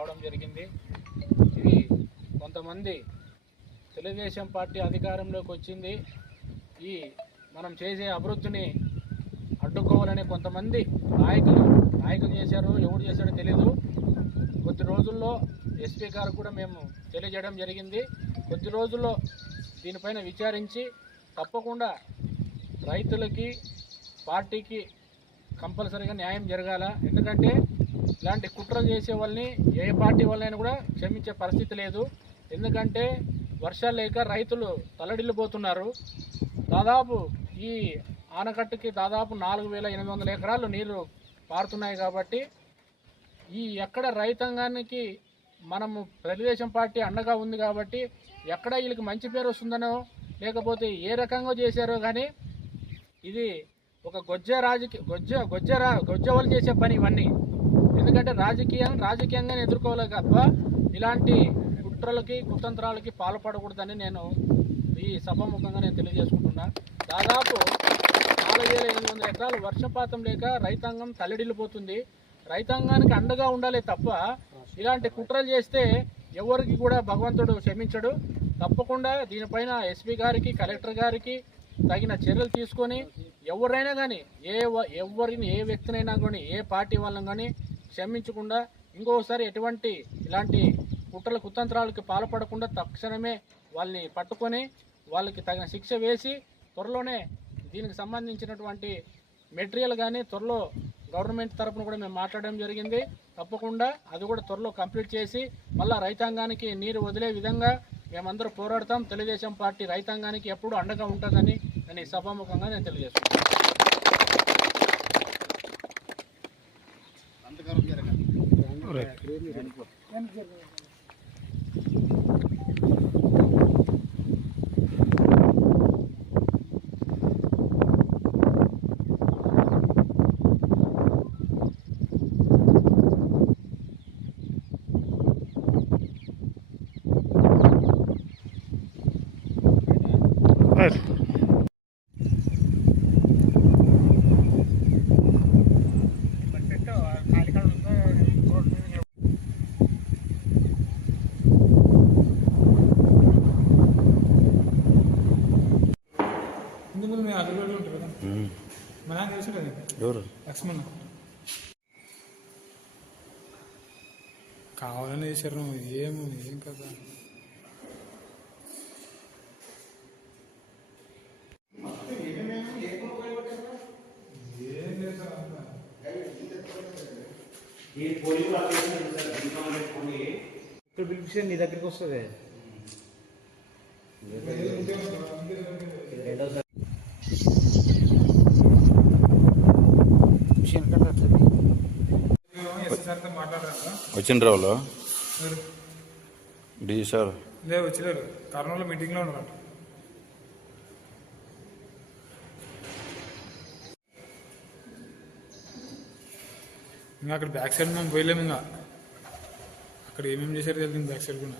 రావడం జరిగింది. ఇది కొంతమంది తెలుగుదేశం పార్టీ అధికారంలోకి వచ్చింది, ఈ మనం చేసే అభివృద్ధిని అడ్డుకోవాలని కొంతమంది నాయకులు చేశారు. ఎవరు చేశాడో తెలీదు. కొద్ది రోజుల్లో ఎస్పీ గారు కూడా మేము తెలియజేయడం జరిగింది. కొద్ది రోజుల్లో దీనిపైన విచారించి తప్పకుండా రైతులకి పార్టీకి కంపల్సరీగా న్యాయం జరగాల. ఎందుకంటే ఇలాంటి కుట్రలు చేసే వాళ్ళని ఏ పార్టీ వాళ్ళైనా కూడా క్షమించే పరిస్థితి లేదు. ఎందుకంటే వర్షాలు లేక రైతులు తల్లడిల్లిపోతున్నారు. దాదాపు ఈ ఆనకట్టుకి దాదాపు 4,800 ఎకరాలు నీళ్లు పారుతున్నాయి. కాబట్టి ఈ ఎక్కడ రైతాంగానికి మనము తెలుగుదేశం పార్టీ అండగా ఉంది కాబట్టి ఎక్కడ వీళ్ళకి మంచి పేరు వస్తుందనో లేకపోతే ఏ రకంగా చేశారో కానీ ఇది ఒక గొజ్జ వాళ్ళు చేసే పని ఇవన్నీ. ఎందుకంటే రాజకీయంగానే ఎదుర్కోవాలి తప్ప ఇలాంటి కుట్రలకి కుతంత్రాలకి పాల్పడకూడదని నేను ఈ సభాముఖంగా నేను తెలియజేసుకుంటున్నా. దాదాపు 4,800 ఎకరాలు వర్షపాతం లేక రైతాంగం తల్లడిల్లిపోతుంది. రైతాంగానికి అండగా ఉండాలి తప్ప ఇలాంటి కుట్రలు చేస్తే ఎవరికి కూడా భగవంతుడు క్షమించడు. తప్పకుండా దీనిపైన ఎస్పీ గారికి కలెక్టర్ గారికి తగిన చర్యలు తీసుకొని ఎవరైనా కానీ ఏ వ్యక్తినైనా కానీ ఏ పార్టీ వాళ్ళని కానీ క్షమించకుండా ఇంకోసారి ఎటువంటి ఇలాంటి కుట్రల కుతంత్రాలకు పాల్పడకుండా తక్షణమే వాళ్ళని పట్టుకొని వాళ్ళకి తగిన శిక్ష వేసి త్వరలోనే దీనికి సంబంధించినటువంటి మెటీరియల్ కానీ త్వరలో గవర్నమెంట్ తరఫున కూడా మేము మాట్లాడడం జరిగింది. తప్పకుండా అది కూడా త్వరలో కంప్లీట్ చేసి మళ్ళీ రైతాంగానికి నీరు వదిలే విధంగా మేమందరూ పోరాడతాం. తెలుగుదేశం పార్టీ రైతాంగానికి ఎప్పుడు అండగా ఉంటుందని నేను ఈ సభాముఖంగా నేను తెలియజేస్తున్నాను. ముందు మేము అదర్వేలో ఉంటారు కదా, మన తెలుసు కదా ఎవరు లక్ష్మణ్ కావాలని చేశారు. ఏం కదా ఇక్కడ పిలిపిస్తే నీ దగ్గరికి వస్తుంది. వచ్చిండ్రావులో డీజీ సార్ లేదు వచ్చలేరు, కర్నూలు మీటింగ్లో ఉన్నారంట. ఇంకా అక్కడ బ్యాక్ సైడ్ మేము పోయలేము. ఇంకా అక్కడ ఏమేమి చేశారో తెలియదు బ్యాక్ సైడ్ కూడా.